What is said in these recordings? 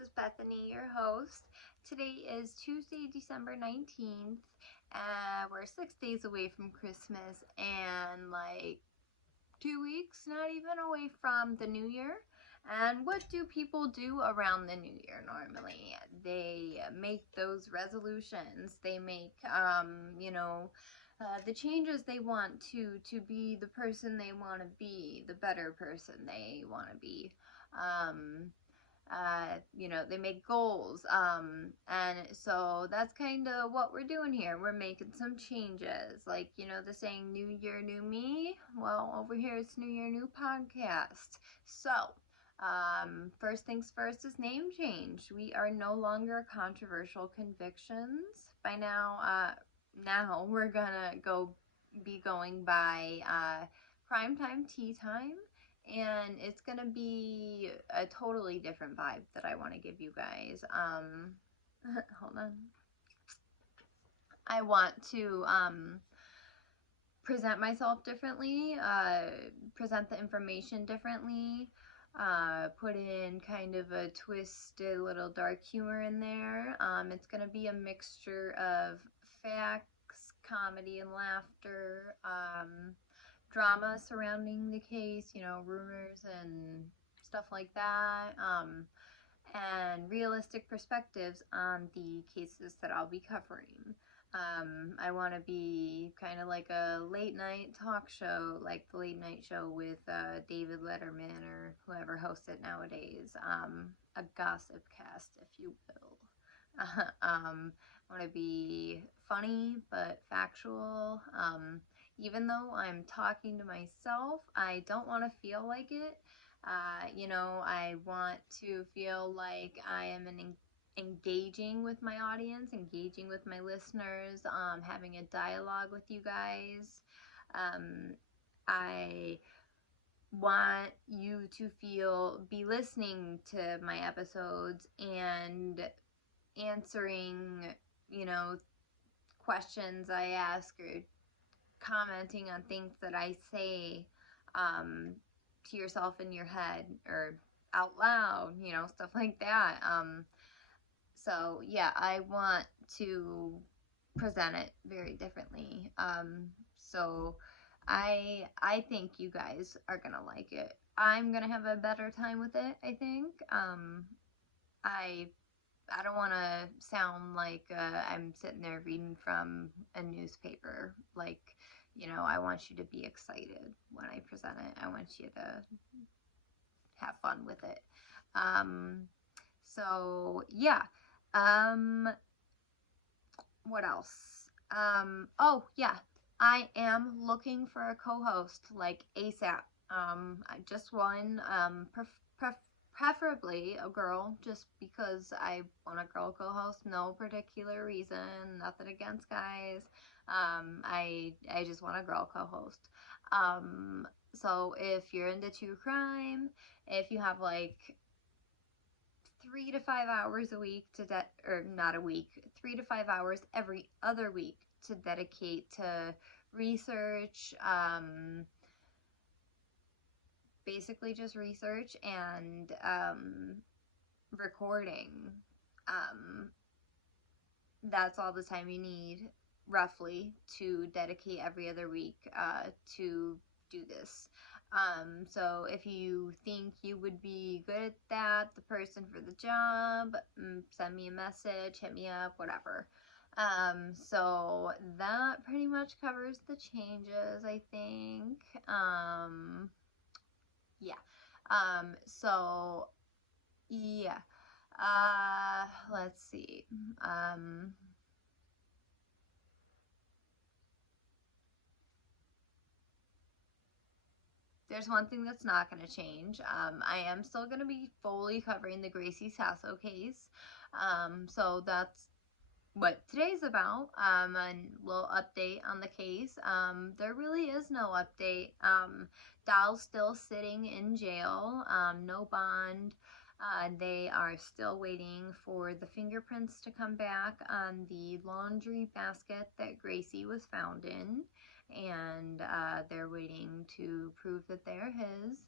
is Bethany, your host. Today is Tuesday, December 19th, and we're 6 days away from Christmas and like 2 weeks, not even away from the New Year. And what do people do around the New Year normally? They make those resolutions. They make, the changes they want to be the person they want to be, the better person they want to be. They make goals. And so that's kind of what we're doing here. We're making some changes. Like, the saying, New Year, New Me. Well, over here it's New Year, New Podcast. So, first things first is name change. We are no longer Controversial Convictions. By now we're gonna be going by Crime Time, Tea Time. And it's gonna be a totally different vibe that I want to give you guys. Hold on. I want to present myself differently, present the information differently, put in kind of a twisted little dark humor in there. It's gonna be a mixture of facts, comedy, and laughter. Drama surrounding the case, rumors and stuff like that, and realistic perspectives on the cases that I'll be covering. I want to be kind of like a late night talk show, like the late night show with David Letterman or whoever hosts it nowadays, a gossip cast, if you will. I want to be funny but factual. Even though I'm talking to myself, I don't want to feel like it. I want to feel like I am engaging with my audience, engaging with my listeners, having a dialogue with you guys. I want you to be listening to my episodes and answering, questions I ask or commenting on things that I say to yourself in your head or out loud, stuff like that. So yeah, I want to present it very differently. So I think you guys are gonna like it. I'm gonna have a better time with it, I think. I don't want to sound like I'm sitting there reading from a newspaper. Like, I want you to be excited when I present it. I want you to have fun with it. So yeah. What else? Oh yeah, I am looking for a co-host like ASAP. Just one. Preferably a girl, just because I want a girl co-host. No particular reason. Nothing against guys. I just want a girl co-host. So if you're into true crime, if you have like 3 to 5 hours a week or not a week, 3 to 5 hours every other week to dedicate to research, basically just research and recording. That's all the time you need, roughly, to dedicate every other week to do this. So if you think you would be good at that, the person for the job, send me a message, hit me up, whatever. So that pretty much covers the changes, I think. Yeah. So yeah. Let's see. There's one thing that's not going to change. I am still going to be fully covering the Gracie Sasso case. So that's what today's about. A little update on the case. There really is no update. Doll's still sitting in jail. No bond. They are still waiting for the fingerprints to come back on the laundry basket that Gracie was found in. And they're waiting to prove that they're his.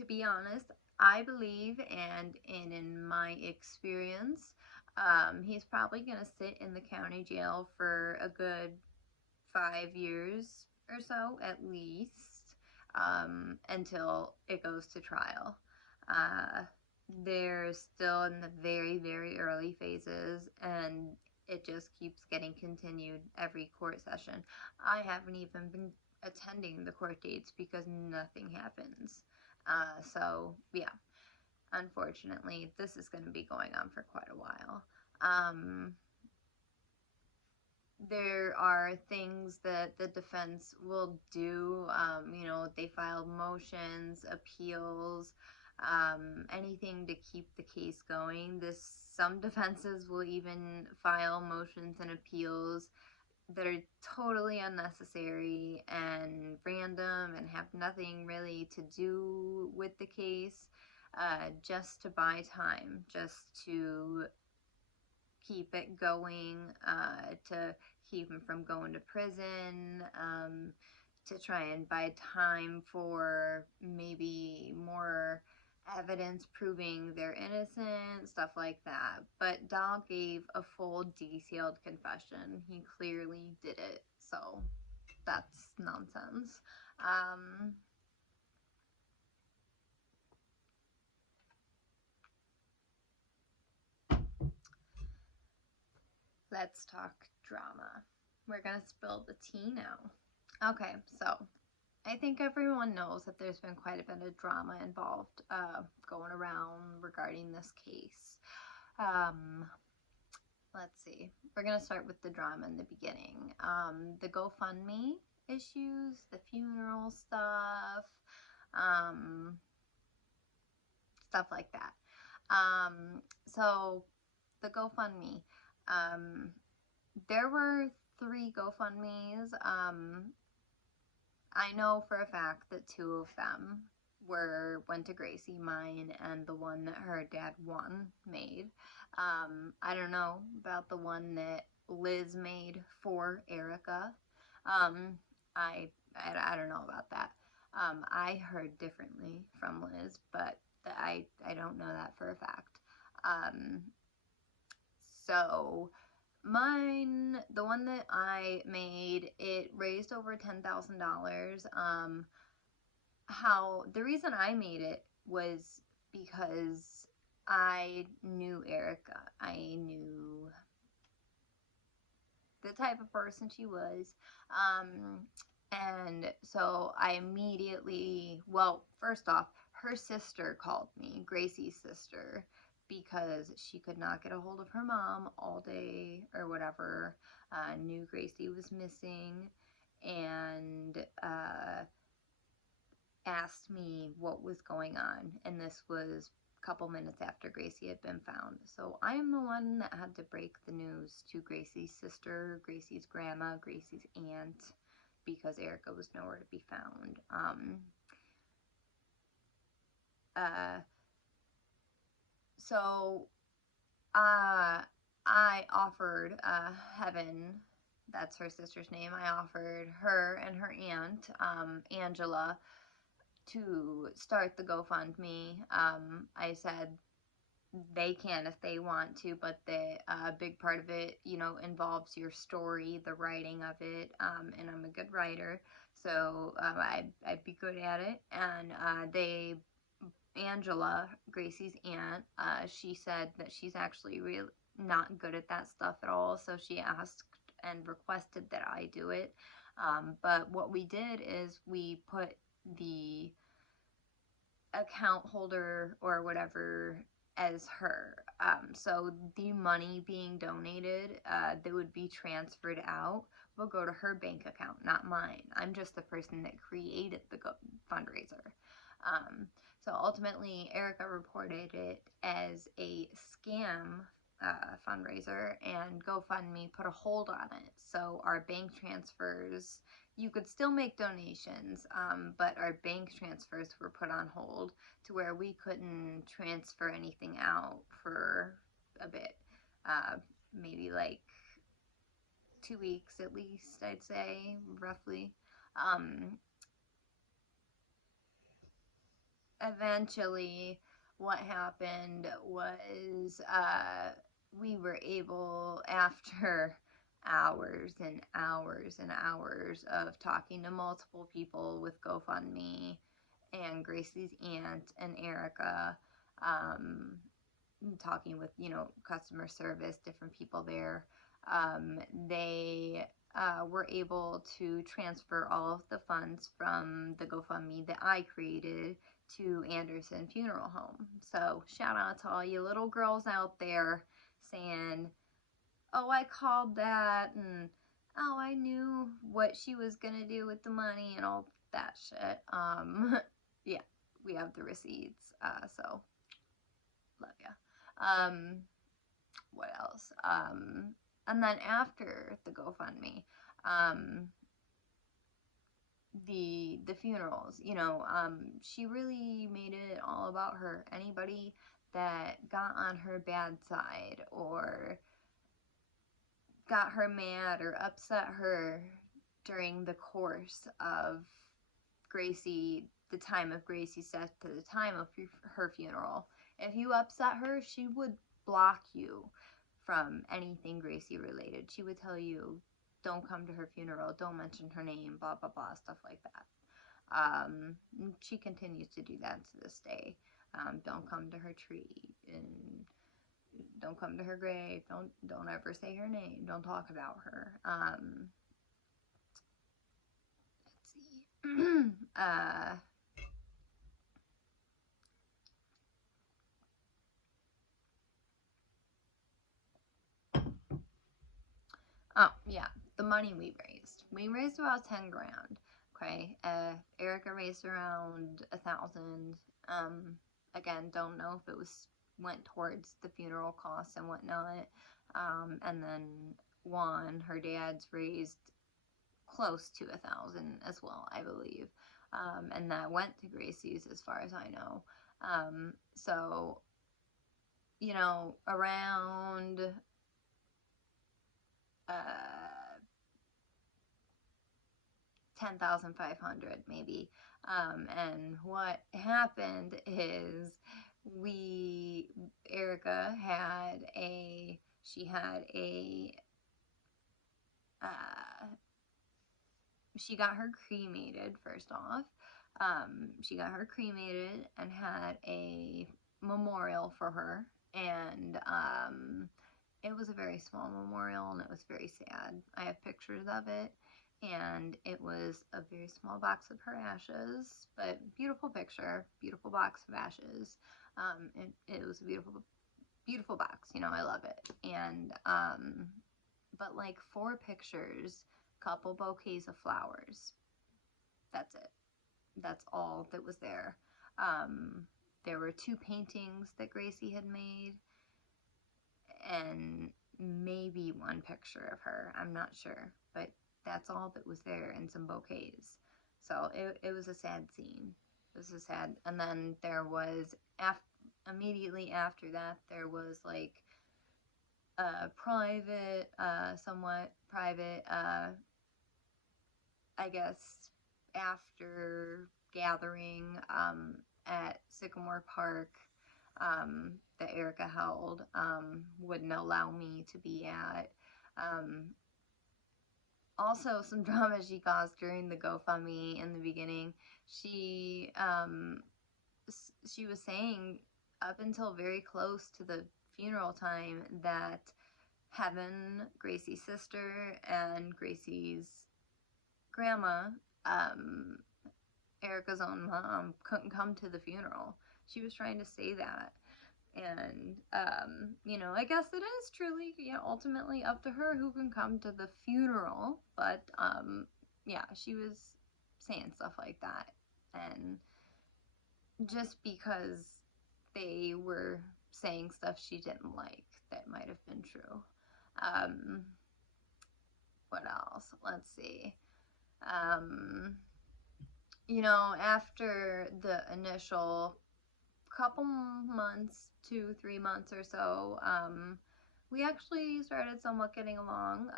To be honest, I believe, and in my experience, he's probably going to sit in the county jail for a good 5 years or so, at least, until it goes to trial. Uh, they're still in the very, very early phases, and it just keeps getting continued every court session. I haven't even been attending the court dates because nothing happens. So, yeah, unfortunately, this is going to be going on for quite a while. There are things that the defense will do. They file motions, appeals, anything to keep the case going. Some defenses will even file motions and appeals that are totally unnecessary and random and have nothing really to do with the case, just to buy time, just to keep it going, to keep him from going to prison, to try and buy time for maybe more evidence proving they're innocent, stuff like that. But Dahl gave a full detailed confession. He clearly did it, so that's nonsense. Let's talk drama. We're gonna spill the tea now. Okay, so I think everyone knows that there's been quite a bit of drama involved going around regarding this case. Let's see. We're going to start with the drama in the beginning. The GoFundMe issues, the funeral stuff, stuff like that. So the GoFundMe, there were 3 GoFundMes. I know for a fact that 2 of them went to Gracie, mine and the one that her dad won made. I don't know about the one that Liz made for Erica. I don't know about that. I heard differently from Liz, but I don't know that for a fact. So mine, the one that I made, it raised over $10,000. The reason I made it was because I knew Erica. I knew the type of person she was. And so I immediately, well, first off, her sister called me, Gracie's sister, because she could not get a hold of her mom all day or whatever, knew Gracie was missing, and asked me what was going on. And this was a couple minutes after Gracie had been found. So I'm the one that had to break the news to Gracie's sister, Gracie's grandma, Gracie's aunt, because Erica was nowhere to be found. So I offered Heaven, that's her sister's name, I offered her and her aunt, Angela, to start the GoFundMe. I said they can if they want to, but the big part of it, involves your story, the writing of it, and I'm a good writer, so I'd be good at it. And Angela, Gracie's aunt, she said that she's actually really not good at that stuff at all, so she asked and requested that I do it. But what we did is we put the account holder or whatever as her. So the money being donated that would be transferred out will go to her bank account, not mine. I'm just the person that created the fundraiser. So ultimately, Erica reported it as a scam fundraiser, and GoFundMe put a hold on it. So our bank transfers, you could still make donations, but our bank transfers were put on hold to where we couldn't transfer anything out for a bit, maybe like 2 weeks at least, I'd say, roughly. eventually what happened was we were able, after hours and hours and hours of talking to multiple people with GoFundMe and Gracie's aunt and Erica, talking with, customer service, different people there, they were able to transfer all of the funds from the GoFundMe that I created to Anderson Funeral Home. So shout out to all you little girls out there saying, oh, I called that, and oh, I knew what she was gonna do with the money and all that shit. Yeah, we have the receipts, so love ya. What else? And then after the GoFundMe, the funerals, she really made it all about her. Anybody that got on her bad side or got her mad or upset her during the course of Gracie, the time of Gracie's death to the time of her funeral, if you upset her, she would block you from anything Gracie related. She would tell you, don't come to her funeral, don't mention her name, blah, blah, blah, stuff like that. She continues to do that to this day. Don't come to her tree, and don't come to her grave, don't ever say her name, don't talk about her. Let's see. Oh, yeah, the money we raised. We raised about 10 grand, okay? Erica raised around 1,000. Again, don't know if it went towards the funeral costs and whatnot. And then Juan, her dad's, raised close to 1,000 as well, I believe. And that went to Gracie's as far as I know. So, around 10,500 maybe. And what happened is Erica had she got her cremated first off. She got her cremated and had a memorial for her. And it was a very small memorial, and it was very sad. I have pictures of it, and it was a very small box of her ashes, but beautiful picture, beautiful box of ashes. It was a beautiful, beautiful box, I love it. And, but like 4 pictures, couple bouquets of flowers. That's it. That's all that was there. There were 2 paintings that Gracie had made, and maybe 1 picture of her. I'm not sure, but that's all that was there, and some bouquets. So it was a sad scene. It was a sad, and then there was, immediately after that, there was like a private, somewhat private, I guess, after gathering, at Sycamore Park, that Erica held, wouldn't allow me to be at. Also, some drama she caused during the GoFundMe in the beginning. She was saying up until very close to the funeral time that Heaven, Gracie's sister, and Gracie's grandma, Erica's own mom, couldn't come to the funeral. She was trying to say that. And, I guess it is truly, ultimately up to her who can come to the funeral. But, she was saying stuff like that. And just because they were saying stuff she didn't like, that might have been true. What else? Let's see. After the initial couple months, 2-3 months or so, we actually started somewhat getting along.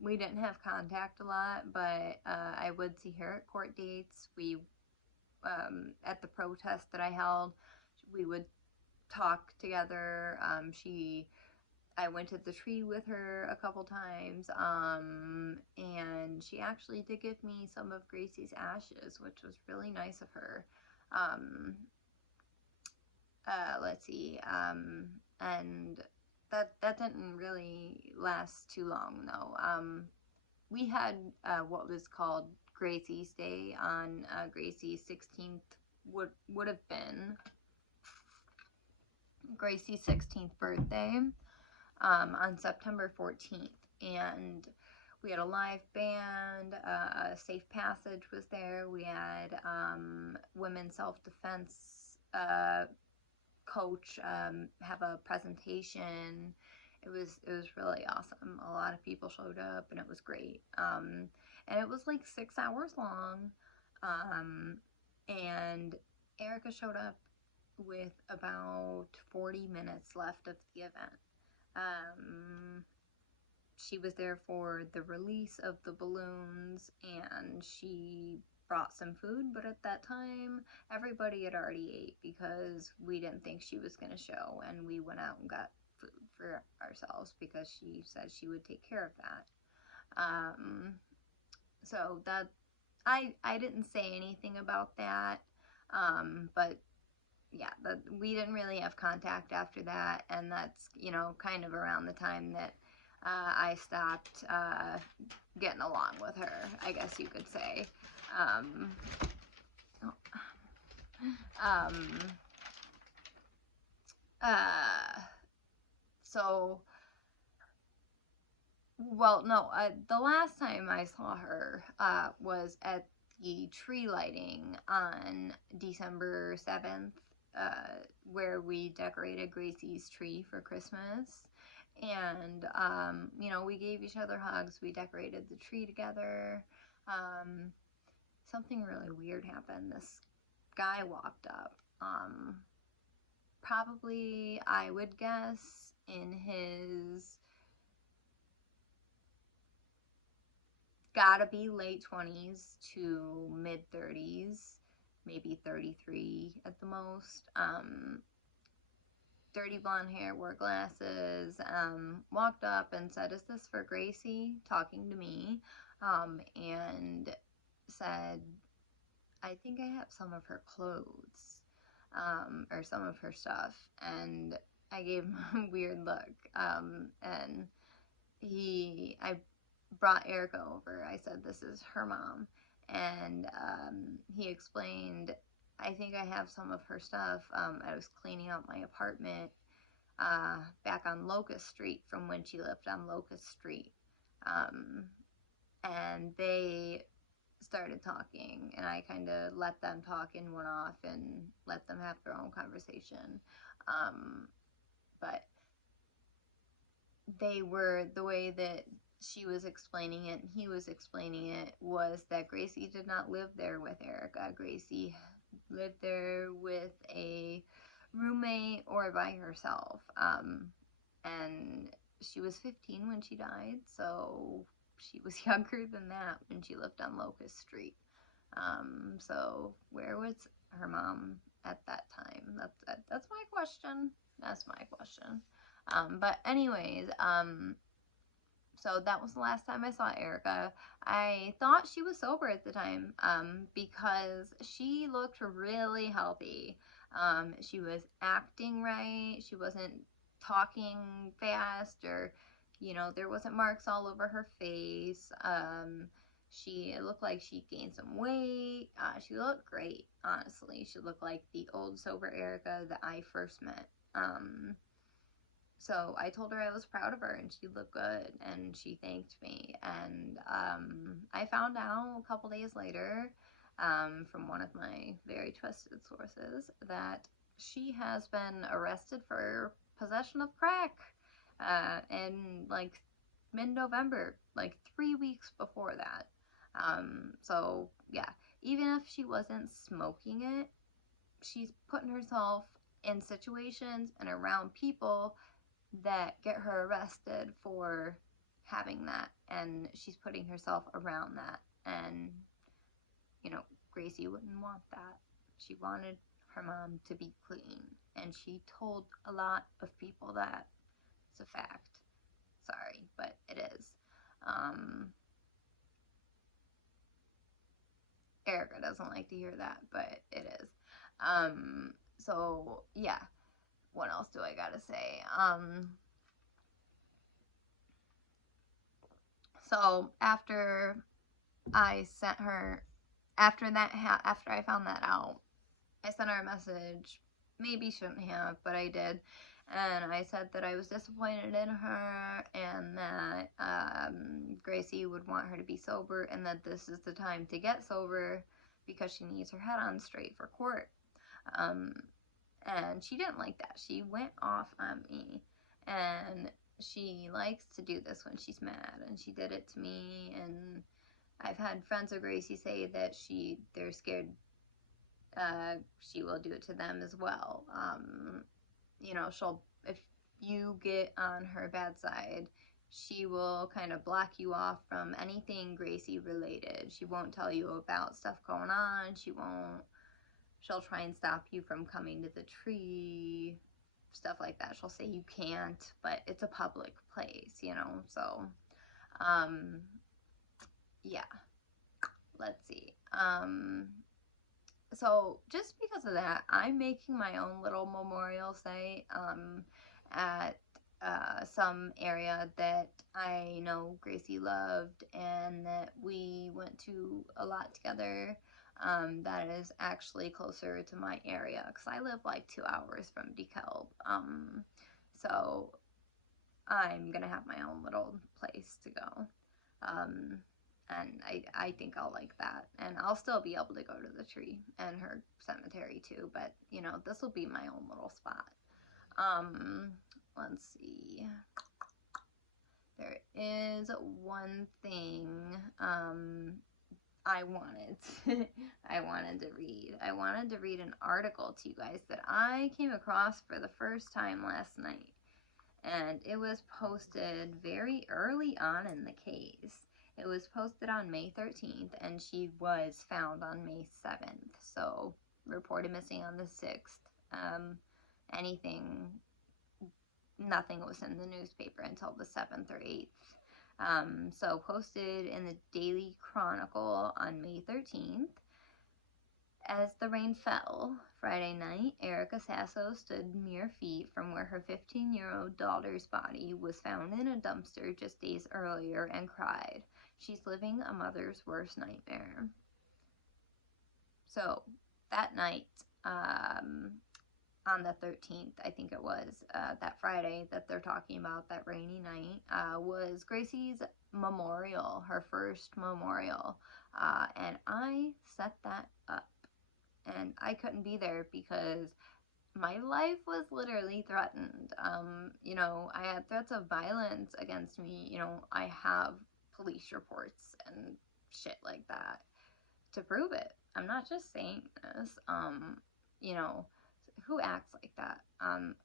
We didn't have contact a lot, but I would see her at court dates. We at the protest that I held. We would talk together. I went to the tree with her a couple times, and she actually did give me some of Gracie's ashes, which was really nice of her. Um, let's see, and that didn't really last too long, though. We had what was called Gracie's Day on Gracie's 16th, would have been Gracie's 16th birthday, on September 14th, and we had a live band. Safe Passage was there. We had women's self-defense coach have a presentation. It was really awesome. A lot of people showed up, and it was great. And it was like 6 hours long. And Erica showed up with about 40 minutes left of the event. She was there for the release of the balloons, and she brought some food, but at that time everybody had already ate because we didn't think she was going to show, and we went out and got food for ourselves because she said she would take care of that. So that I didn't say anything about that, but yeah, we didn't really have contact after that, and that's, you know, kind of around the time that I stopped getting along with her, I guess you could say. So, well, no, the last time I saw her was at the tree lighting on December 7th, where we decorated Gracie's tree for Christmas. And, you know, we gave each other hugs. We decorated the tree together. Something really weird happened. This guy walked up. Probably, I would guess, in his gotta be late 20s to mid 30s, maybe 33 at the most. Dirty blonde hair, wore glasses, walked up and said, "Is this for Gracie?" talking to me, and said, "I think I have some of her clothes, or some of her stuff," and I gave him a weird look, and I brought Erica over. I said, "This is her mom," and he explained, "I think I have some of her stuff. I was cleaning out my apartment back on Locust Street from when she lived on Locust Street." And they started talking, and I kind of let them talk and went off and let them have their own conversation. But they were, the way that she was explaining it and he was explaining it was that Gracie did not live there with Erica. Gracie lived there with a roommate or by herself. And she was 15 when she died, so she was younger than that when she lived on Locust Street. So where was her mom at that time? That's my question. That's my question. But anyways, so that was the last time I saw Erica. I thought she was sober at the time, because she looked really healthy. She was acting right. She wasn't talking fast, or, you know, there wasn't marks all over her face. It looked like she gained some weight. She looked great, honestly. She looked like the old sober Erica that I first met. So I told her I was proud of her, and she looked good, and she thanked me. And I found out a couple days later, from one of my very trusted sources, that she has been arrested for possession of crack in like mid-November, like 3 weeks before that. So yeah, even if she wasn't smoking it, she's putting herself in situations and around people that get her arrested for having that, and she's putting herself around that, and, you know, Gracie wouldn't want that. She wanted her mom to be clean, and she told a lot of people that. It's a fact. Sorry, but it is. Erica doesn't like to hear that, but it is. So yeah, what else do I gotta say? So after I sent her, after I found that out, I sent her a message. Maybe shouldn't have, but I did. And I said that I was disappointed in her, and that Gracie would want her to be sober, and that this is the time to get sober because she needs her head on straight for court. And she didn't like that. She went off on me, and she likes to do this when she's mad, and she did it to me. And I've had friends of Gracie say that they're scared she will do it to them as well. You know, if you get on her bad side, she will kind of block you off from anything Gracie related. She won't tell you about stuff going on. She'll try and stop you from coming to the tree, stuff like that. She'll say you can't, but it's a public place, you know, so, yeah, let's see. So just because of that, I'm making my own little memorial site at some area that I know Gracie loved and that we went to a lot together. That is actually closer to my area because I live like 2 hours from DeKalb. So I'm gonna have my own little place to go. And I think I'll like that. And I'll still be able to go to the tree and her cemetery too, but, you know, this will be my own little spot. Let's see. There is one thing, I wanted to read. I wanted to read an article to you guys that I came across for the first time last night. And it was posted very early on in the case. It was posted on May 13th, and she was found on May 7th. So, reported missing on the 6th. Nothing was in the newspaper until the 7th or 8th. So, posted in the Daily Chronicle on May 13th. As the rain fell Friday night, Erica Sasso stood mere feet from where her 15-year-old daughter's body was found in a dumpster just days earlier and cried. She's living a mother's worst nightmare. So, that night, on the 13th, I think it was, that Friday that they're talking about, that rainy night, was Gracie's memorial, her first memorial. And I set that up. And I couldn't be there because my life was literally threatened. You know, I had threats of violence against me. You know, I have police reports and shit like that to prove it. I'm not just saying this. You know, who acts like that?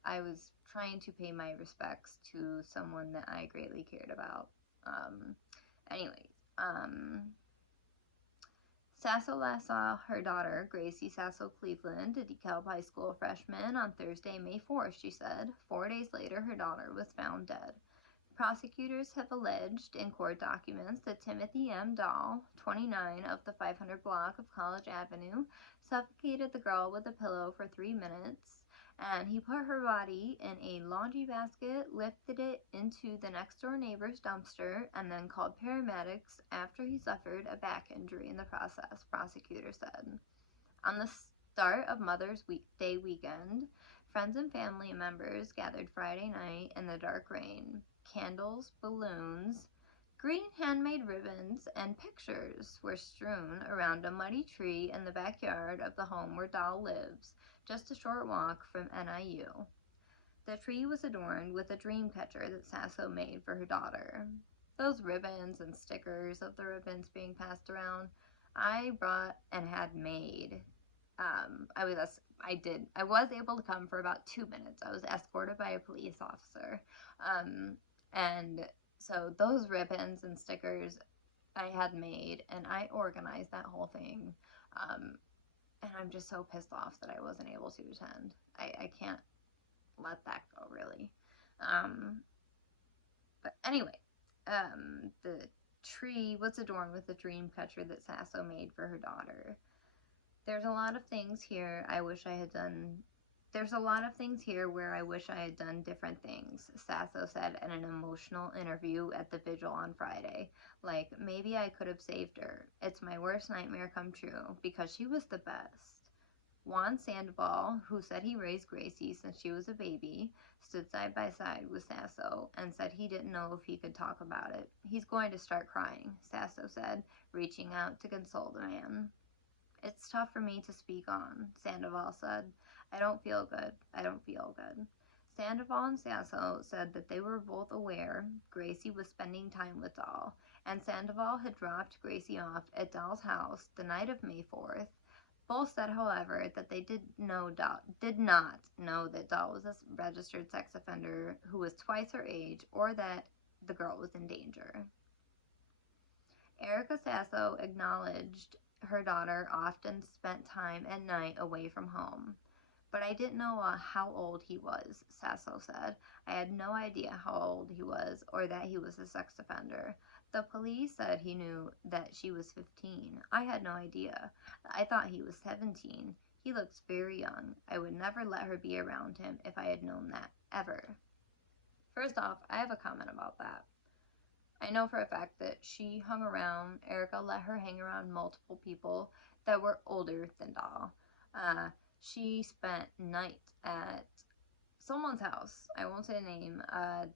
I was trying to pay my respects to someone that I greatly cared about. Anyways, Sasso last saw her daughter, Gracie Sasso Cleveland, a DeKalb High School freshman, on Thursday, May 4th, she said. 4 days later, her daughter was found dead. Prosecutors have alleged in court documents that Timothy M. Dahl, 29, of the 500 block of College Avenue, suffocated the girl with a pillow for 3 minutes, and he put her body in a laundry basket, lifted it into the next-door neighbor's dumpster, and then called paramedics after he suffered a back injury in the process, prosecutors said. On the start of Mother's Day weekend, friends and family members gathered Friday night in the dark rain. Candles, balloons, green handmade ribbons, and pictures were strewn around a muddy tree in the backyard of the home where Dahl lives, just a short walk from NIU. The tree was adorned with a dream catcher that Sasso made for her daughter. Those ribbons and stickers of the ribbons being passed around, I brought and had made. I was able to come for about 2 minutes. I was escorted by a police officer. And so those ribbons and stickers I had made, and I organized that whole thing. And I'm just so pissed off that I wasn't able to attend. I can't let that go, really. But anyway, the tree was adorned with a dream catcher that Sasso made for her daughter. There's a lot of things here I wish I had done. There's a lot of things here where I wish I had done different things, Sasso said in an emotional interview at the vigil on Friday. Like, maybe I could have saved her. It's my worst nightmare come true, because she was the best. Juan Sandoval, who said he raised Gracie since she was a baby, stood side by side with Sasso and said he didn't know if he could talk about it. He's going to start crying, Sasso said, reaching out to console the man. It's tough for me to speak on, Sandoval said. I don't feel good. I don't feel good. Sandoval and Sasso said that they were both aware Gracie was spending time with Doll, and Sandoval had dropped Gracie off at Doll's house the night of May 4th. Both said, however, that they did not know that Doll was a registered sex offender who was twice her age, or that the girl was in danger. Erica Sasso acknowledged her daughter often spent time at night away from home. But I didn't know how old he was, Sasso said. I had no idea how old he was or that he was a sex offender. The police said he knew that she was 15. I had no idea. I thought he was 17. He looks very young. I would never let her be around him if I had known that, ever. First off, I have a comment about that. I know for a fact that Erica let her hang around multiple people that were older than Doll. She spent nights at someone's house, I won't say the name,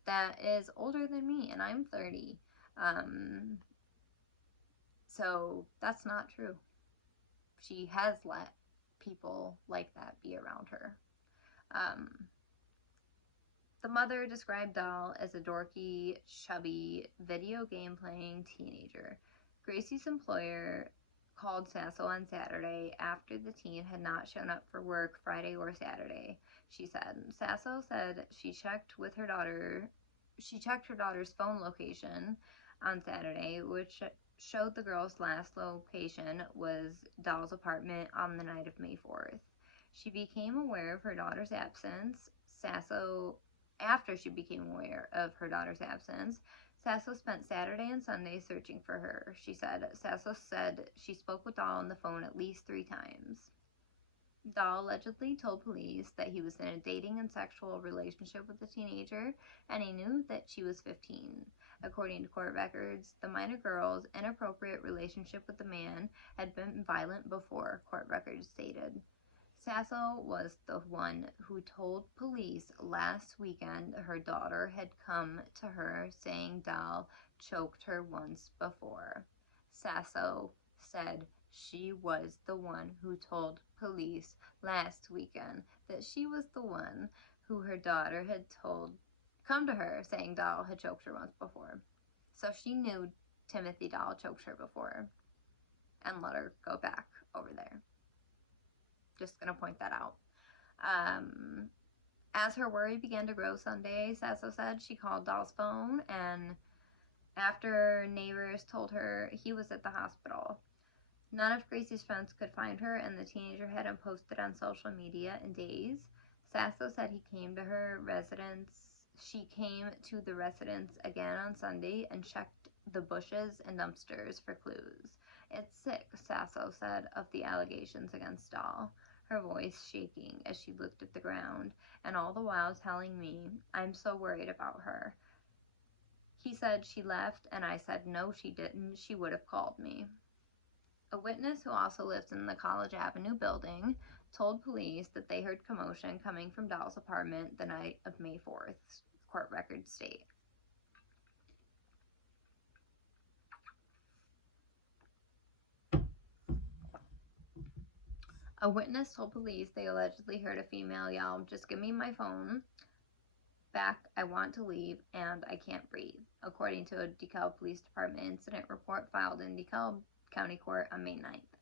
that is older than me, and I'm 30. So that's not true. She has let people like that be around her. The mother described Doll as a dorky, chubby, video game playing teenager. Gracie's employer called Sasso on Saturday after the teen had not shown up for work Friday or Saturday, she said. Sasso said she checked her daughter's phone location on Saturday, which showed the girl's last location was Doll's apartment on the night of May 4th. She became aware of her daughter's absence. After she became aware of her daughter's absence, Sasso spent Saturday and Sunday searching for her, she said. Sasso said she spoke with Doll on the phone at least 3 times. Doll allegedly told police that he was in a dating and sexual relationship with the teenager, and he knew that she was 15. According to court records, the minor girl's inappropriate relationship with the man had been violent before, court records stated. Sasso was the one who told police last weekend her daughter had come to her saying Doll choked her once before. Sasso said she was the one who told police last weekend that she was the one who her daughter had told come to her saying Doll had choked her once before. So she knew Timothy Doll choked her before and let her go back over there. Just going to point that out. As her worry began to grow Sunday, Sasso said she called Doll's phone, and after neighbors told her he was at the hospital. None of Gracie's friends could find her, and the teenager hadn't posted on social media in days. Sasso said she came to the residence again on Sunday and checked the bushes and dumpsters for clues. It's sick, Sasso said of the allegations against Doll, her voice shaking as she looked at the ground, and all the while telling me, I'm so worried about her. He said she left, and I said no she didn't, she would have called me. A witness who also lives in the College Avenue building told police that they heard commotion coming from Doll's apartment the night of May 4th, court records state. A witness told police they allegedly heard a female yell, just give me my phone back, I want to leave, and I can't breathe, according to a DeKalb Police Department incident report filed in DeKalb County Court on May 9th.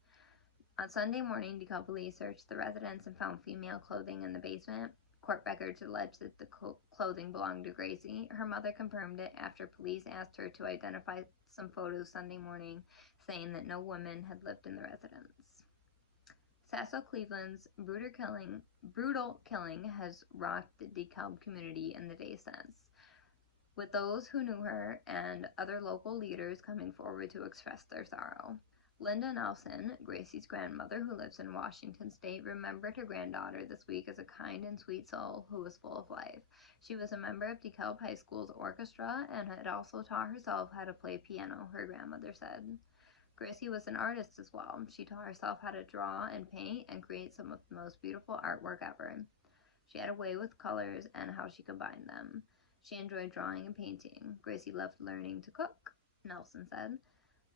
On Sunday morning, DeKalb police searched the residence and found female clothing in the basement. Court records allege that the clothing belonged to Gracie. Her mother confirmed it after police asked her to identify some photos Sunday morning, saying that no woman had lived in the residence. Sasso Cleveland's brutal killing has rocked the DeKalb community in the days since, with those who knew her and other local leaders coming forward to express their sorrow. Linda Nelson, Gracie's grandmother who lives in Washington State, remembered her granddaughter this week as a kind and sweet soul who was full of life. She was a member of DeKalb High School's orchestra and had also taught herself how to play piano, her grandmother said. Gracie was an artist as well. She taught herself how to draw and paint and create some of the most beautiful artwork ever. She had a way with colors and how she combined them. She enjoyed drawing and painting. Gracie loved learning to cook, Nelson said.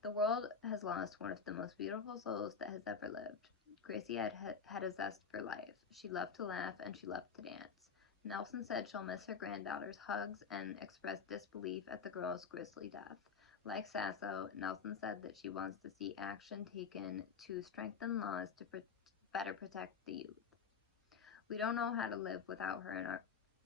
The world has lost one of the most beautiful souls that has ever lived. Gracie had a zest for life. She loved to laugh and she loved to dance. Nelson said she'll miss her granddaughter's hugs and expressed disbelief at the girl's grisly death. Like Sasso, Nelson said that she wants to see action taken to strengthen laws to better protect the youth. We don't know how to live without her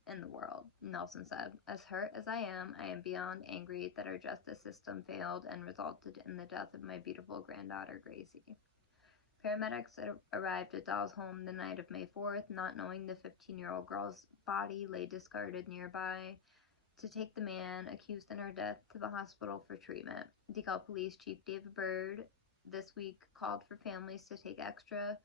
in the world, Nelson said. As hurt as I am beyond angry that our justice system failed and resulted in the death of my beautiful granddaughter, Gracie. Paramedics arrived at Dahl's home the night of May 4th, not knowing the 15-year-old girl's body lay discarded nearby, to take the man accused in her death to the hospital for treatment. DeKalb Police Chief David Byrd this week called for families to take extra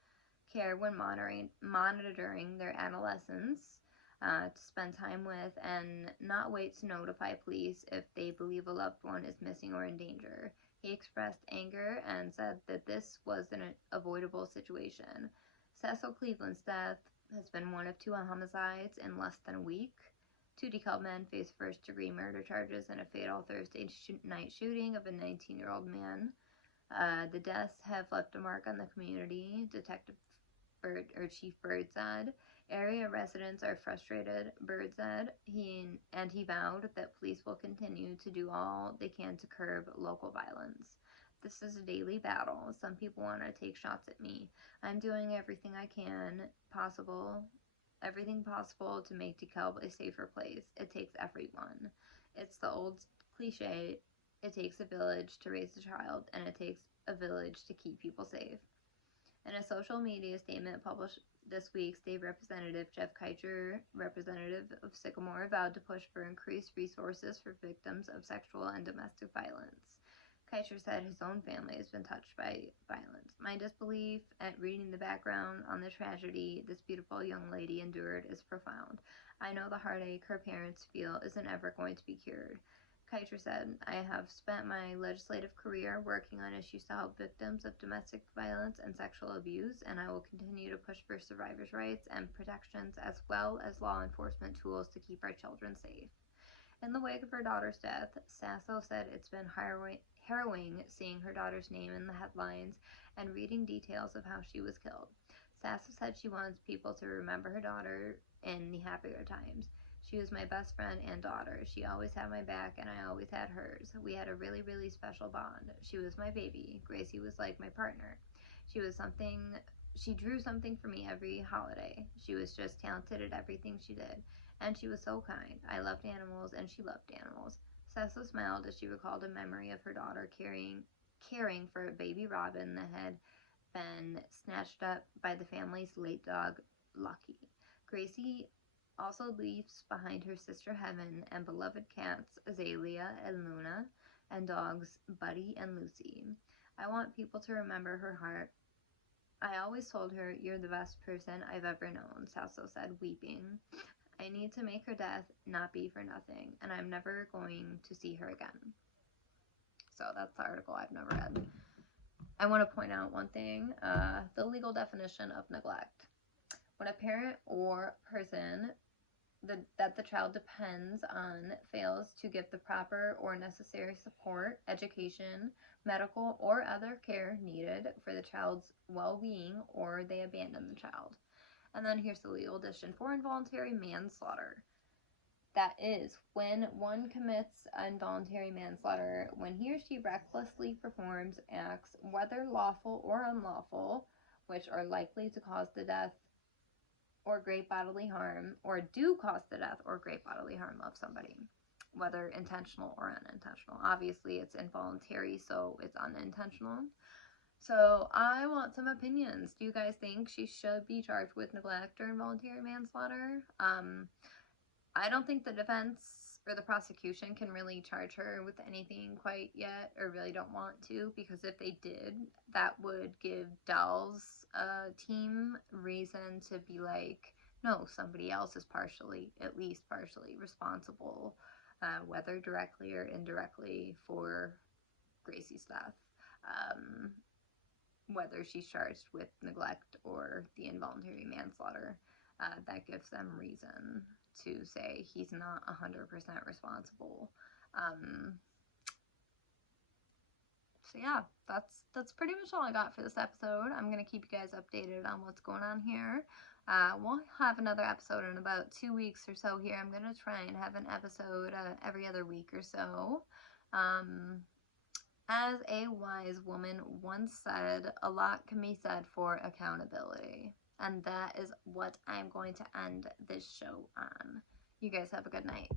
care when monitoring their adolescents, to spend time with and not wait to notify police if they believe a loved one is missing or in danger. He expressed anger and said that this was an avoidable situation. Sasso Cleveland's death has been one of 2 homicides in less than a week. 2 DeKalb men face first-degree murder charges in a fatal Thursday night shooting of a 19-year-old man. The deaths have left a mark on the community, Chief Byrd said. Area residents are frustrated, Byrd said. He vowed that police will continue to do all they can to curb local violence. This is a daily battle. Some people want to take shots at me. I'm doing everything possible to make DeKalb a safer place. It takes everyone. It's the old cliche, it takes a village to raise a child, and it takes a village to keep people safe. In a social media statement published this week, State Representative Jeff Keicher, representative of Sycamore, vowed to push for increased resources for victims of sexual and domestic violence. Keicher said his own family has been touched by violence. My disbelief at reading the background on the tragedy this beautiful young lady endured is profound. I know the heartache her parents feel isn't ever going to be cured. Keicher said, I have spent my legislative career working on issues to help victims of domestic violence and sexual abuse, and I will continue to push for survivors' rights and protections as well as law enforcement tools to keep our children safe. In the wake of her daughter's death, Sasso said it's been harrowing seeing her daughter's name in the headlines and reading details of how she was killed. Sasso said she wants people to remember her daughter in the happier times. She was my best friend and daughter. She always had my back and I always had hers. We had a really, really special bond. She was my baby. Gracie was like my partner. She drew something for me every holiday. She was just talented at everything she did. And she was so kind. I loved animals and she loved animals. Sasso smiled as she recalled a memory of her daughter caring for a baby robin that had been snatched up by the family's late dog, Lucky. Gracie also leaves behind her sister Heaven and beloved cats Azalea and Luna and dogs Buddy and Lucy. I want people to remember her heart. I always told her, you're the best person I've ever known, Sasso said, weeping. I need to make her death not be for nothing, and I'm never going to see her again. So that's the article I've never read. I want to point out one thing, the legal definition of neglect. When a parent or person that the child depends on fails to give the proper or necessary support, education, medical, or other care needed for the child's well-being, or they abandon the child. And then here's the legal definition for involuntary manslaughter. That is, when one commits involuntary manslaughter, when he or she recklessly performs acts, whether lawful or unlawful, which are likely to cause the death or great bodily harm, or do cause the death or great bodily harm of somebody, whether intentional or unintentional. Obviously, it's involuntary, so it's unintentional. So I want some opinions. Do you guys think she should be charged with neglect or involuntary manslaughter? I don't think the defense or the prosecution can really charge her with anything quite yet, or really don't want to, because if they did, that would give Dell's team reason to be like, no, somebody else is at least partially responsible, whether directly or indirectly, for Gracie's death. Whether she's charged with neglect or the involuntary manslaughter, that gives them reason to say he's not 100% responsible. So yeah, that's pretty much all I got for this episode. I'm gonna keep you guys updated on what's going on here. We'll have another episode in about 2 weeks or so here. I'm gonna try and have an episode every other week or so. As a wise woman once said, a lot can be said for accountability. And that is what I'm going to end this show on. You guys have a good night.